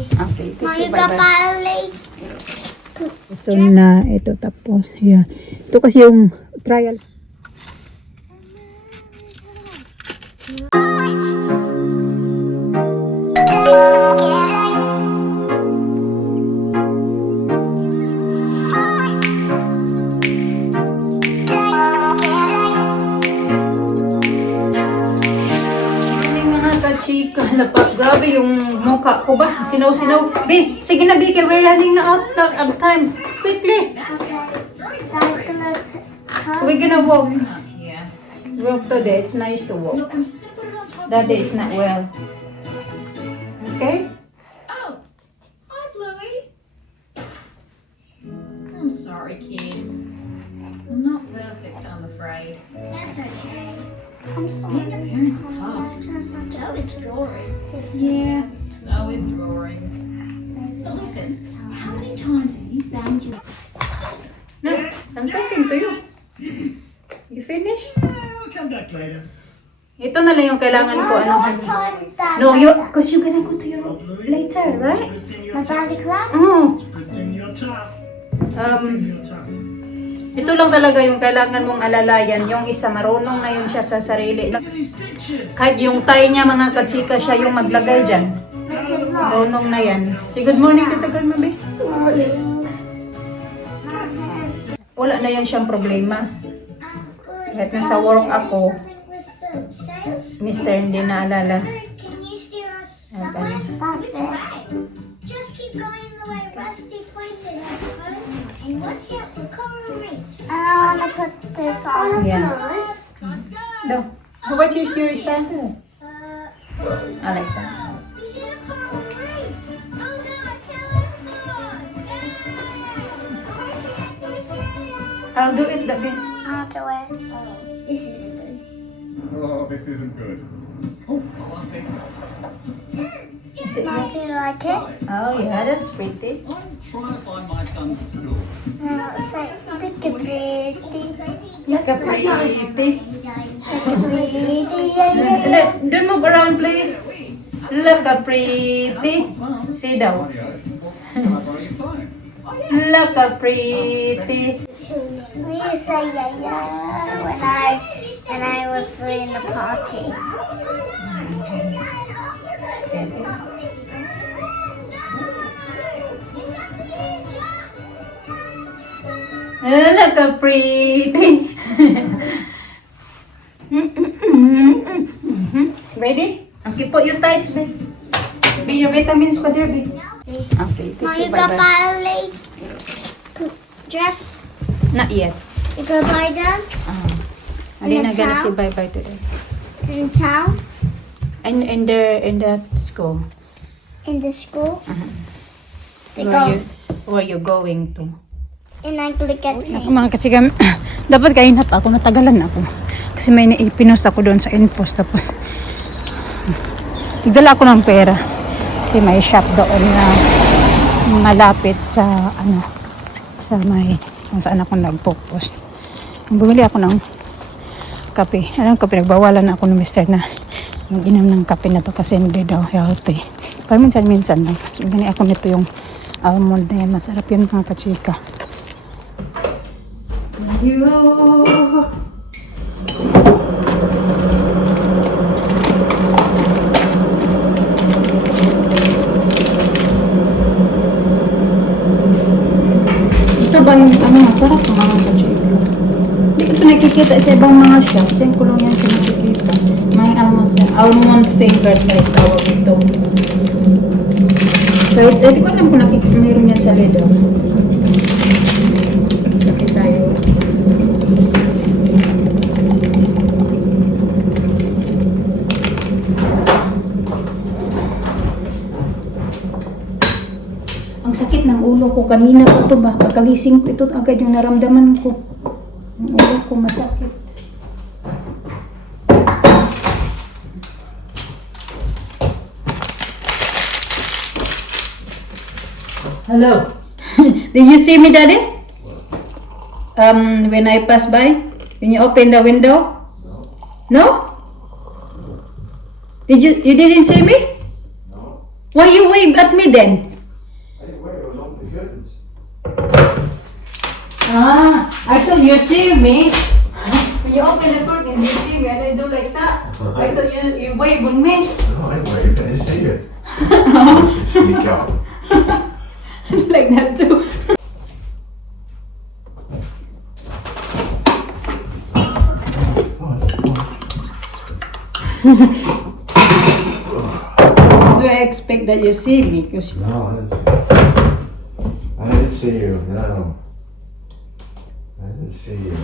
Okay, Mau tissue, ka bye-bye. balik? So na, ito tapos. Yeah. Ito kasi yung trial. Chika, grabe yung mukha ko ba? Sinaw-sinaw. Be, sige na, Bika, we're running na out of time. Quickly. Dad's gonna We're gonna walk. Walk today. It's nice to walk. Daddy is not well. Okay? Oh, hi, Bluey. I'm sorry, kid. I'm not perfect, I'm afraid. That's okay. Being a parent's tough. So it's drawing. Yeah, it's always drawing. But listen, how many times have you banged your... No, I'm talking to you. You finish? I'll come back later. Ito na lang yung kailangan ko. Ano? No, because you're gonna go to your later, right? Good thing My you're tough. body class? Oh. Good thing you're tough. Good thing you're tough. Ito lang talaga yung kailangan mong alalayan. Yung isa, marunong na yun siya sa sarili. Look at these pictures. Kahit yung tie niya, mga kachika, siya yung maglagay dyan. Marunong na yan. Say good morning, Tita Girl, Mabi. Morning. My hair's Wala na yan siyang problema. Kahit nasa work ako, Mister, hindi na alala. Can you steer us Ano pa somewhere? yun? That's it. Just keep going the way Rusty pointed, I suppose. And watch out for coral reefs. And I want to put this on. Yeah. Nice. Daw. What is your style? I like that. We hit a coral reef. Oh no, I killed it. I'll do it, Dabi. I'll do it. Oh, this isn't good. Oh, this isn't good. Oh, my last night's Is it Now, do you like it? Oh yeah, that's pretty. I'm trying to find my son's school. No, say, look at pretty. Look at pretty. Pretty. Don't move around, please. Look at pretty. Say daw. Can I borrow your phone? Look at pretty. We used to say yeah when I was in the party. Look at pretty. Ready? Okay, put your tights, babe. Be your vitamins pa there, babe. Okay, Now tissue, you got bye-bye. buy dress. Not yet. You gonna buy them Hindi In na the gonna town? say bye-bye today. in town, And in that school. in the school. They Where go you going to? in Anglican Ako mga kachigam, dapat kainat ako, natagalan ako. Kasi may ipinost ako doon sa Infos, tapos nagdala ako ng pera. Kasi may shop doon na malapit sa sa may kung saan ako nagpo-post. Bumili ako ng kape. Alam ko, pinagbawalan na ako ng mister na mag-inom ng kape na to kasi hindi daw healthy. Pero minsan-minsan lang. So, gani ako nito yung almond na yan. Masarap yun mga kachika. Ito ba yung masarap ang mga kachika? Hindi ko ito nakikita sa ibang mga shop. Diyan ko lang yan sa nakikita. May almond flavored na tawag ito. So, hindi ko alam kung nakikita mayroon yan sa Lidl. Bakit tayo? Ang sakit ng ulo ko. Kanina pa ito ba? Pagkagising ko ito agad yung naramdaman ko. Ang ulo ko masakit. Hello. Did you see me, Daddy? When I pass by? When you open the window? No? You didn't see me? Why you wave at me then? I didn't wait, I was opening the curtains. Ah, I thought you see me. When you open the curtain, you see me and I do like that. I thought you wave on me. No, I didn't wait, I didn't see you. Sneak out. Like that too. Do I expect that you see me? Cause No, I didn't see you. No. I didn't see you.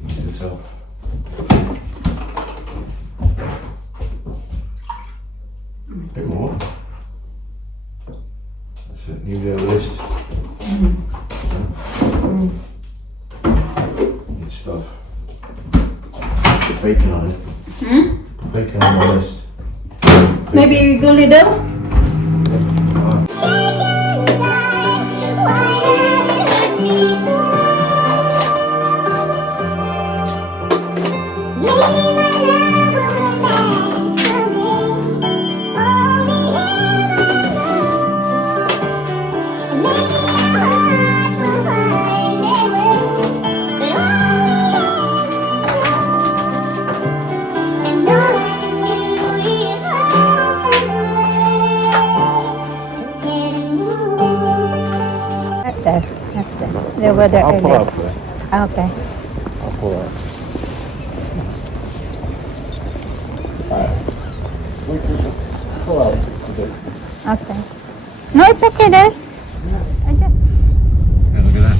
Mix this up. A bit more. That's it. New little list. Good stuff. Put bacon on it. Bacon on the list. maybe we go little. There, that's there. They were there I'll pull earlier. up first. Okay. I'll pull up. We can pull out a bit. Okay. No, it's okay there. I just... Yeah, look at that.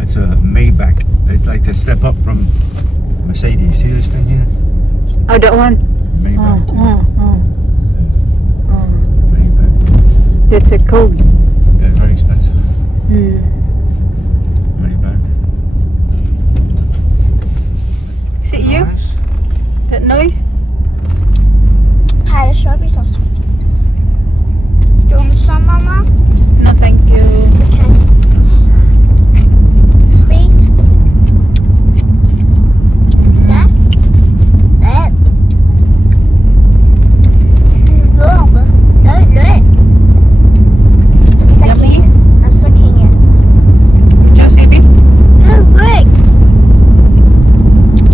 It's a Maybach. It's like to step up from Mercedes. See this thing here? Oh, that one. Maybach. Oh. Maybach. That's a cool. Yeah, very expensive. Hmm. Maybach. Is it you? Nice. That noise? Hi, the strawberries are sweet. Do you want some, Mama? No, thank you. Sweet. That? That? Oh, look. I'm sucking it. I'm sucking it. Just eat it. Oh, look.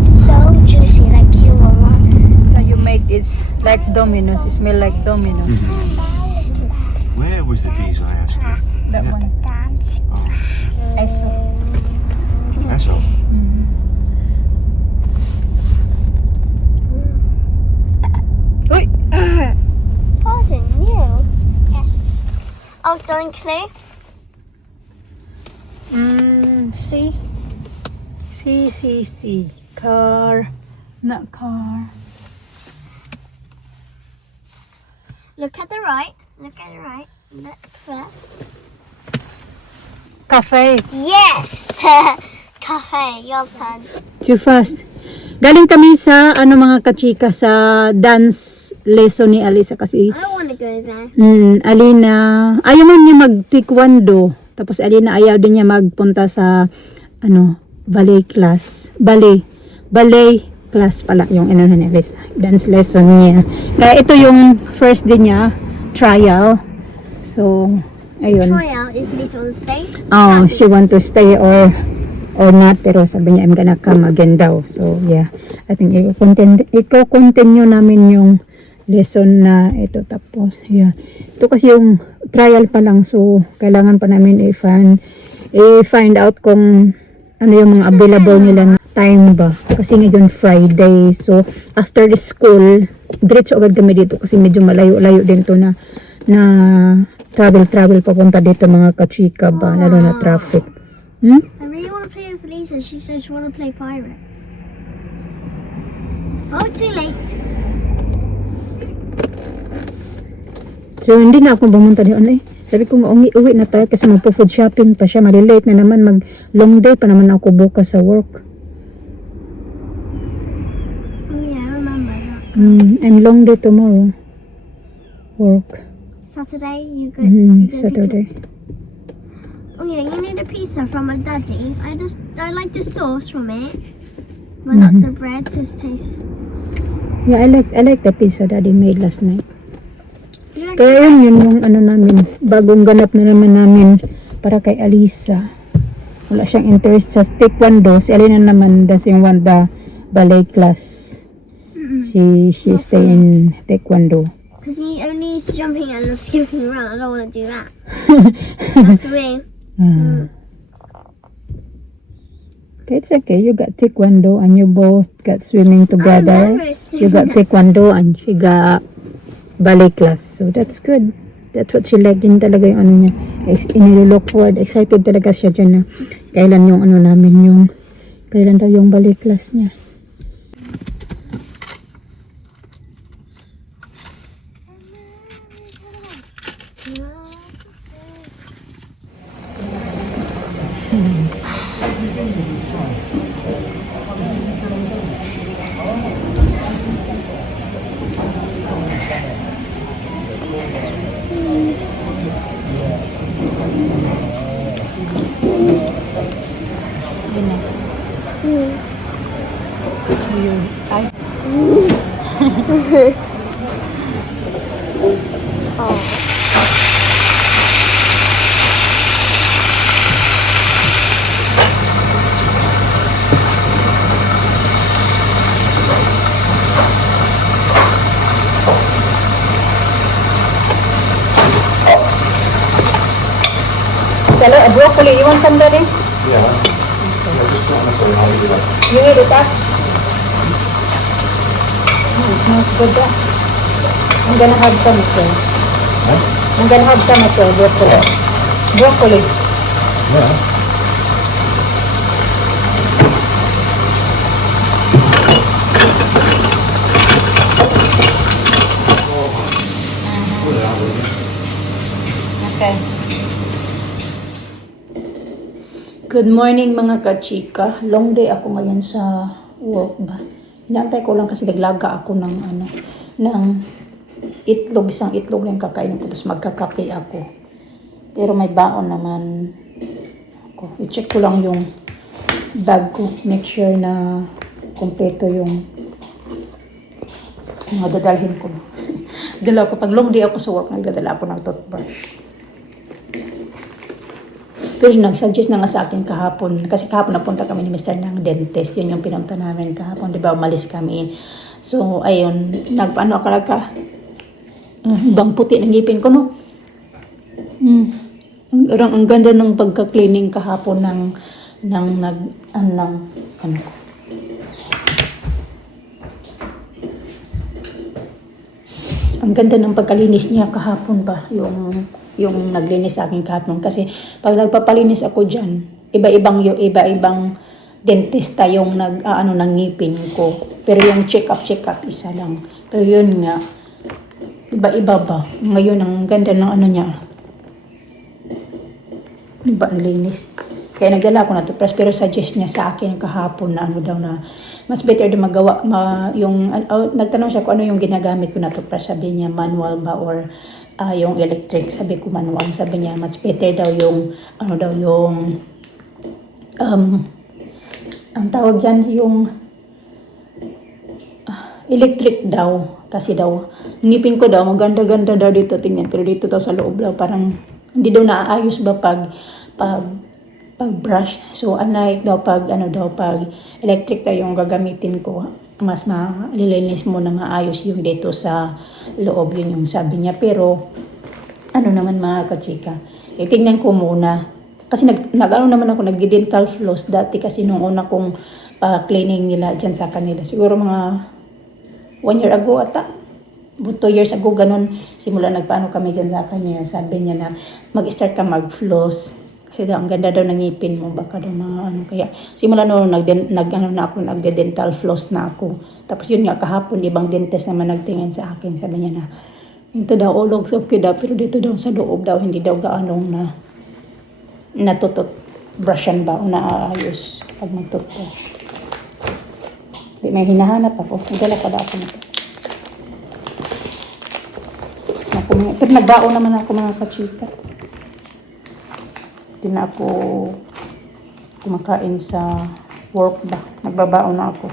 So juicy, like you want. So you make it like Domino's. It smell like Domino's. Where was the diesel, I asked you? That one. Dance. Eso. That's all. Uy! Pardon you? Yes. Oh, don't Clay? See? See. Car. Not car. Look at the right. Look at the right. Look left. Cafe. Yes! Cafe, your turn. Too fast. Galing kami sa mga kachika sa dance lesson ni Alisa kasi I want to go there. Alina ayaw man niya mag-taekwondo. Tapos Alina ayaw din niya magpunta sa ballet class. Ballet class pala yung ni Alisa. Dance lesson niya. Kaya ito yung first din niya trial. So ayun. Try out if Lisa wants to stay. Oh, she want to stay or not, pero sabi niya I'm gonna come again daw. So yeah, I think i-continue namin yung lesson na ito. Tapos yeah, ito kasi yung trial pa lang, so kailangan pa namin i-find out kung ano yung mga available nila na time ba, kasi ngayon Friday. So after the school diretso agad kami dito kasi medyo malayo-layo din to na travel papunta dito mga kachika ba, lalo na traffic. I really want to play with Lisa. She said she want to play pirates. Oh, too late. So hindi na ako bumunta doon Sabi ko nga uwi na tayo kasi magpo-food shopping pa siya. Malilate na naman, mag long day pa naman ako bukas sa work. Oh yeah, I remember that. I'm long day tomorrow. Work. Saturday, you go. You go Saturday. Oh yeah, you need a pizza from my daddy's. I like the sauce from it, but not the bread. His taste. Yeah, I like the pizza Daddy made last night. Do you like Pero yun yung ano namin, bagong ganap na naman namin para kay Alisa. Wala siyang interest sa taekwondo. Si Alina naman doesn't want the ballet class. She stay in taekwondo. Because he only is jumping and skipping around. I don't want to do that. That's the way. Okay, it's okay. You got taekwondo and you both got swimming together. You got taekwondo and she got ballet class. So that's good. That's what she like din talaga yung ano niya. Inilook forward. Excited talaga siya dyan na kailan yung ano namin yung kailan daw yung ballet class niya. Hello, a broccoli. You want some, Daddy? Yeah. Just put on the plate. I'll eat it up. You eat it up? It smells good. I'm gonna have some as well. Huh? I'm gonna have some as well, broccoli. Broccoli. Yeah. Okay. Good morning mga kachika. Long day ako ngayon sa work ba. Inaantay ko lang kasi naglaga ako ng ng itlog, isang itlog lang kakainin ko tapos magkakape ako. Pero may baon naman ako. I-check ko lang yung bag ko. Make sure na kompleto yung mga dadalhin ko. Dala ko pag long day ako sa work, nagdadala ako ng toothbrush. Pero nag-suggest na nga sa akin kahapon, kasi kahapon napunta kami ni Mr. ng dentist, yun yung pinunta namin kahapon, di ba, umalis kami. So, ayun, nagpaano ako ibang puti ng ngipin ko, no? Ang ganda ng pagka-cleaning kahapon ang ganda ng pagkalinis niya kahapon ba, yung naglinis sa akin kahapon. Kasi pag nagpapalinis ako dyan, iba-ibang dentista yung ng ngipin ko. Pero yung check up isa lang. Pero yun nga, iba-iba ba. Ngayon, ang ganda ng niya. Diba, ang linis. Kaya nagdala ako na toothbrush, pero suggest niya sa akin kahapon na na mas better na magawa, nagtanong siya kung ano yung ginagamit ko na toothbrush. Sabi niya, manual ba or yung electric. Sabi ko manual. Sabi niya, much better daw yung ang tawag dyan, yung electric daw. Kasi daw, ngipin ko daw, maganda-ganda daw dito tingnan. Pero dito daw sa loob daw, parang hindi daw naaayos ba pag brush. So, unlike daw pag electric daw yung gagamitin ko, mas malilinis mo na maayos yung dito sa loob, yun yung sabi niya. Pero naman mga kachika, tingnan ko muna kasi naman ako nag-dental floss dati kasi nung una kong cleaning nila dyan sa kanila, siguro mga 1 year ago ata, 2 years ago, ganun, simula nagpaano kami dyan sa kanya. Sabi niya na mag-start ka mag-floss kasi daw ang ganda daw ng ngipin mo, baka daw kaya simula noon nagde-dental floss na ako. Tapos yun nga, kahapon ibang dentist naman nagtingin sa akin, sabi niya na ito daw ulog okay daw, pero dito daw sa loob daw hindi daw gaanong brushan ba o naaayos pag mag-toothbrush. May hinahanap ako, nagdala pa daw ako nito. Pero nagbaon naman ako mga kachika. Hindi na ako kumakain sa work ba. Nagbabaon na ako.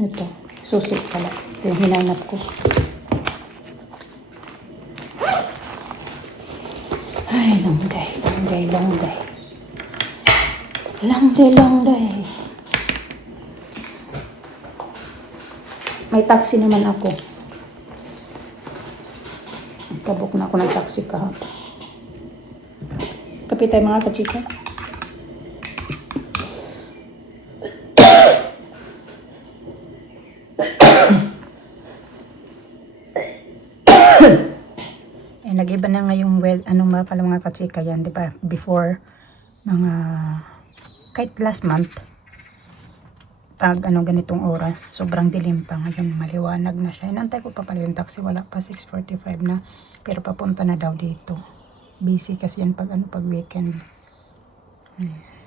Ito. Susi pala. Ito yung hinanap ko. Ay, long day, long day, long day. Long day, long day. May taxi naman ako. Kabuk na ako ng taxi kahapon. Kape tayo mga kachika. Eh, nag-iba na nga yung mga pala mga kachika yan, di ba? Before, kahit last month, pag ganitong oras, sobrang dilim pa. Ngayon, maliwanag na siya. Inantay ko pa pala yung taxi, wala pa, 6:45 na. Pero papunta na daw dito. Busy kasi yan pag weekend. Ayan.